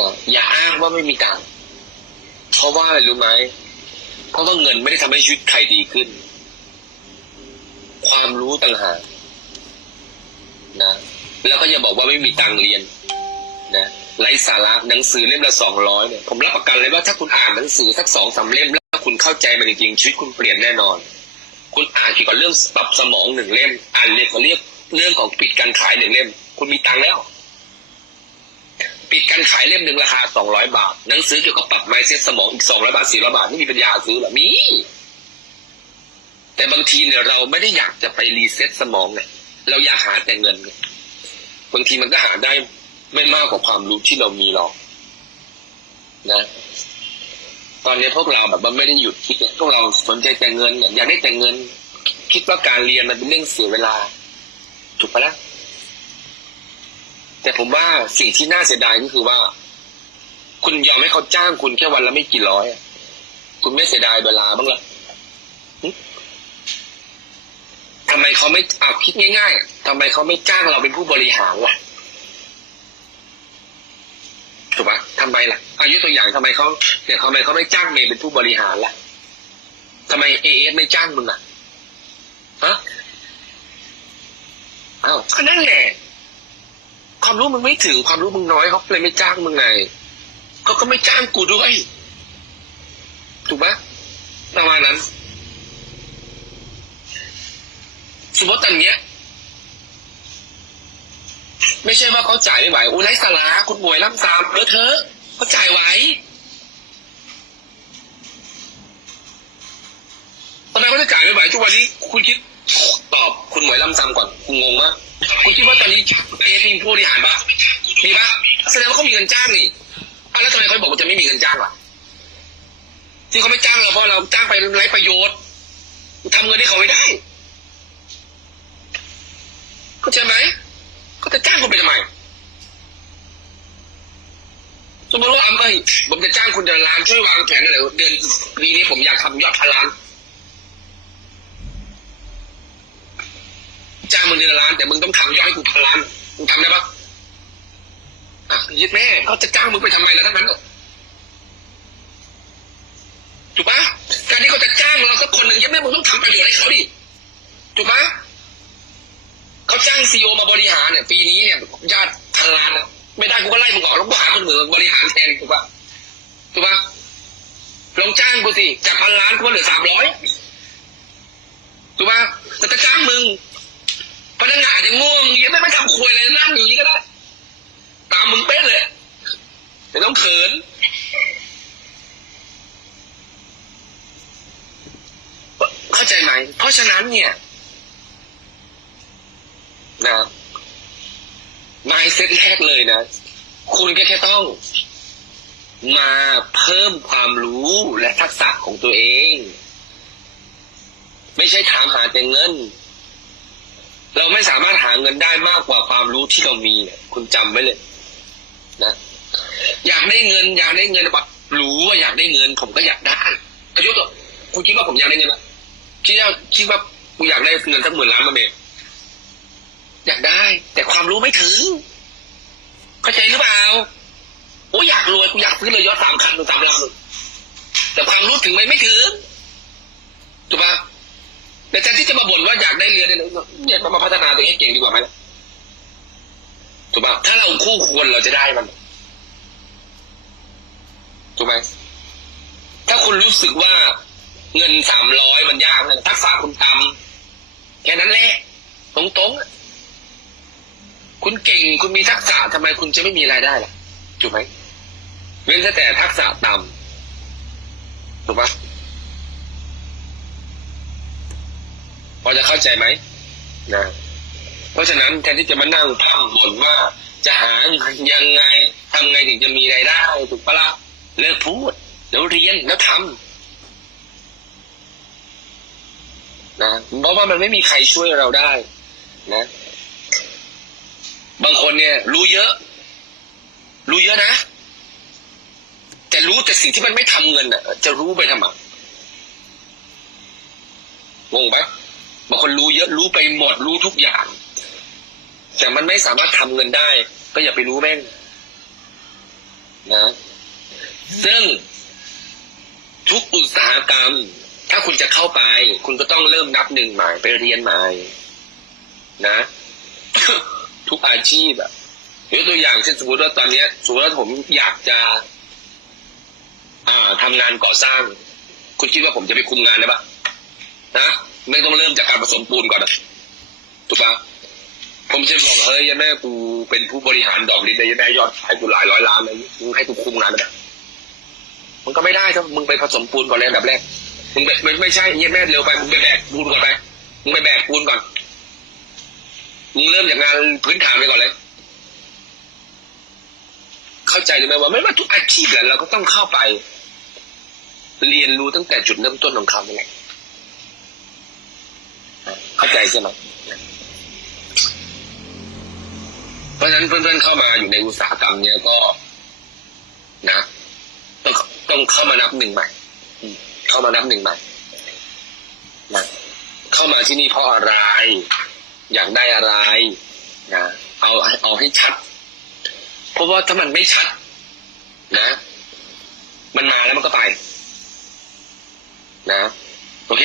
นะอย่าอ้างว่าไม่มีตังค์เพราะว่าอะไรรู้ไหมเพราะว่าเงินไม่ได้ทำให้ชีวิตใครดีขึ้น ความรู้ต่างหากนะ แล้วก็อย่าบอกว่าไม่มีตังค์เรียน นะไร้สาระหนังสือเล่มละสองร้อยเนี่ยผมรับประกันเลยว่าถ้าคุณอ่านหนังสือสักสองสามเล่มแล้วคุณเข้าใจมันจริงๆชีวิตคุณเปลี่ยนแน่นอน คุณอ่านเกี่ยวกับเรื่องปรับสมองหนึ่งเล่ม อ่านเรียกเขาเรียกเรื่องของปิดการขายหนึ่งเล่ม คุณมีตังค์แล้ว ปิดการขายเล่มหนึ่งราคาสองร้อยบาท หนังสือเกี่ยวกับปรับไมเซ็ตสมองอีกสองร้อยบาทสี่ร้อยบาทไม่มีปัญญาซื้อหรอมี แต่บางทีเนี่ยเราไม่ได้อยากจะไปรีเซ็ตสมองเนี่ยเราอยากหาแต่เงิน บางทีมันก็หาได้ไม่มากกว่าความรู้ที่เรามีหรอกนะ ตอนนี้พวกเราแบบว่าไม่ได้หยุดคิดเนี่ยพวกเราสนใจแต่เงินอยากได้แต่เงิน คิดว่าการเรียนมันเป็นเรื่องเสียเวลา ถูกปะล่ะ แต่ผมว่าสิ่งที่น่าเสียดายก็คือว่า คุณยอมให้เขาจ้างคุณแค่วันละไม่กี่ร้อยคุณไม่เสียดายเวลาบ้างเหรอทำไมเขาไม่อาคิดง่ายๆทำไมเขาไม่จ้างเราเป็นผู้บริหารล่ะถูกปะทำไมล่ะอายุตัวอย่างทำไมเขาเนี่ยทำไมเขาไม่จ้างเมย์เป็นผู้บริหารล่ะทำไมเอเอไม่จ้างมึงอะฮะอ้าวก็นั่นแหละ ความรู้มึงไม่ถึงความรู้มึงน้อยเขาเลยไม่จ้างมึงไงเขาก็ไม่จ้างกูด้วย ถูกปะประมาณนั้น สมมติตอนเนี้ย ไม่ใช่ว่าเขาจ่ายไม่ไหวอุ้ยไร้สาระคุณบวยล่ำซามเออเธอะเขาจ่ายไหวทำไมเขาจะจ่ายไม่ไหวทุกวันนี้คุณคิดตอบคุณหมวยล่ำซามก่อนคุณงงมาก คุณคิดว่าตอนนี้เอฟมีผู้บริหารปะมีปะแสดงว่าเขามีเงินจ้างนี่อะแล้วทำไมเขาบอกว่าจะไม่มีเงินจ้างล่ะ ที่เขาไม่จ้างเราเพราะเราจ้างไปไร้ประโยชน์ทำเงินให้เขาไม่ได้เข้าใจไหมเขาจะจ้างคุณไปทำไมสมมติว่าเอ้ยผมจะจ้างคุณเดือนล้านช่วยวางแผนหน่อยเดือนปีนี้ผมอยากทำยอดพันล้าน จ้างมึงเดือนละล้าน แต่มึงต้องทำยอดให้กูพันล้านมึงทำได้ปะอะยึดแม่เขาจะจ้างมึงไปทำไมล่ะทั้งนั้นหรอกถูกปะการที่เขาจะจ้างเราสักคนหนึ่งยังไม่มึงต้องทำประโยชน์ให้เขาดิถูกปะเขาจ้างซีอมาบริหารเนี่ย ปีนี้เนี่ยยอดพันล้านไม่ได้กูก็ไล่มึงออกแล้วกูหาคนอื่นบริหารแทนถูกปะถูกปะลองจ้างกูสิจากพันล้านกูเหลือสามร้อยถูกปะแต่จะจ้างมึง พนักงานอาจจะง่วงยังไม่ไม่ทำควยอะไรนั่งอยู่างนี้ก็ได้ ตามมึงเป๊ะเลยไม่ต้องเขินเข้าใจไหมเพราะฉะนั้นเนี่ยนะมายเซ็ตแรกเลยนะ คุณก็แค่ต้อง มาเพิ่มความรู้และทักษะของตัวเอง ไม่ใช่ถามหาแต่เงิน เราไม่สามารถหาเงินได้มากกว่าความรู้ที่เรามีเนี่ยคุณจำไว้เลย นะ อยากได้เงิน อยากได้เงินแบบรู้ว่าอยากได้เงิน ผมก็อยากได้อายุตัวคุณคิดว่าผมอยากได้เงินอะคิดว่าคิดว่ากูอยากได้เงินสักหมื่นล้านมาเมอยากได้ แต่ความรู้ไม่ถึงเข้าใจหรือเปล่าโอ้อยากรวยกูอยากซื้อเลยยอดสามคันหรือสามลำแต่ความรู้ถึงไหมไม่ถึงถูกปะ แต่แทนที่จะมาบ่นว่าอยากได้เรือเนี่ยเนี่ยมาพัฒนาตัวเองให้เก่งดีกว่าไหมล่ะถูกปะถ้าเราคู่ควรเราจะได้มัน ถูกไหมถ้าคุณรู้สึกว่าเงินสามร้อยมันยากนะทักษะคุณต่ำแค่นั้นแหละตรงๆอะคุณเก่งคุณมีทักษะทำไมคุณจะไม่มีรายได้ล่ะถูกไหมเว้นแต่ทักษะต่ำถูกปะ อจะเข้าใจไหมนะเพราะฉะนั้นแทนที่จะมานั่งพร่ำบ่นว่า จะหายังไงทำไงถึงจะมีรายได้ถูกปะละ่ะเลิกพูดแล้วเรียนแล้วทำนะเพราะว่ามันไม่มีใครช่วยเราได้นะ บางคนเนี่ย รู้เยอะ รู้เยอะนะแต่รู้แต่สิ่งที่มันไม่ทำเงินอะ จะรู้ไปทำไมงงไหม บางคนรู้เยอะรู้ไปหมดรู้ทุกอย่าง แต่มันไม่สามารถทำเงินได้ ก็อย่าไปรู้แม่งนะ ซึ่งทุกอุตสาหกรรม ถ้าคุณจะเข้าไป คุณก็ต้องเริ่มนับหนึ่งใหม่ไปเรียนใหม่นะ ทุกอาชีพอะยกตัวอย่างเช่นสมมติว่าตอนเนี้ยสมมติว่าผมอยากจะ อ่าทำงานก่อสร้าง คุณคิดว่าผมจะไปคุมงานได้ปะนะ ไม่ต้องเริ่มจากการผสมปูนก่อนอะถูกปะผมจะบอกเฮ้ยยันแม่กูเป็นผู้บริหารดอกลิ้นเลยยันแม่ยอดขายกูหลายร้อยล้านเลยมึงให้กูคุมงานได้ปะมันก็ไม่ได้ถ้ามึงไปผสมปูนก่อนเลยอันดับแรกมึงไปไม่ไม่ใช่ยันแม่เร็วไปมึงไปแบกปูนก่อนไปมึงไปแบกปูนก่อนมึงเริ่มจากงานพื้นฐานไปก่อนเลย เข้าใจเลยไหมว่าไม่ว่าทุกอาชีพแหละเราก็ต้องเข้าไป เรียนรู้ตั้งแต่จุดเริ่มต้นของเขานี่แหละ เข้าใจใช่ไหมเพราะฉะนั้นเพื่อนๆเข้ามาอยู่ในอุตสาหกรรมเนี้ยก็ นะต้องต้องเข้ามานับหนึ่งใหม่เข้ามานับหนึ่งใหม่นะเข้ามาที่นี่เพราะอะไร อยากได้อะไรนะเอาเอาให้ชัด เพราะว่าถ้ามันไม่ชัด นะ มันมาแล้วมันก็ไป นะ โอเค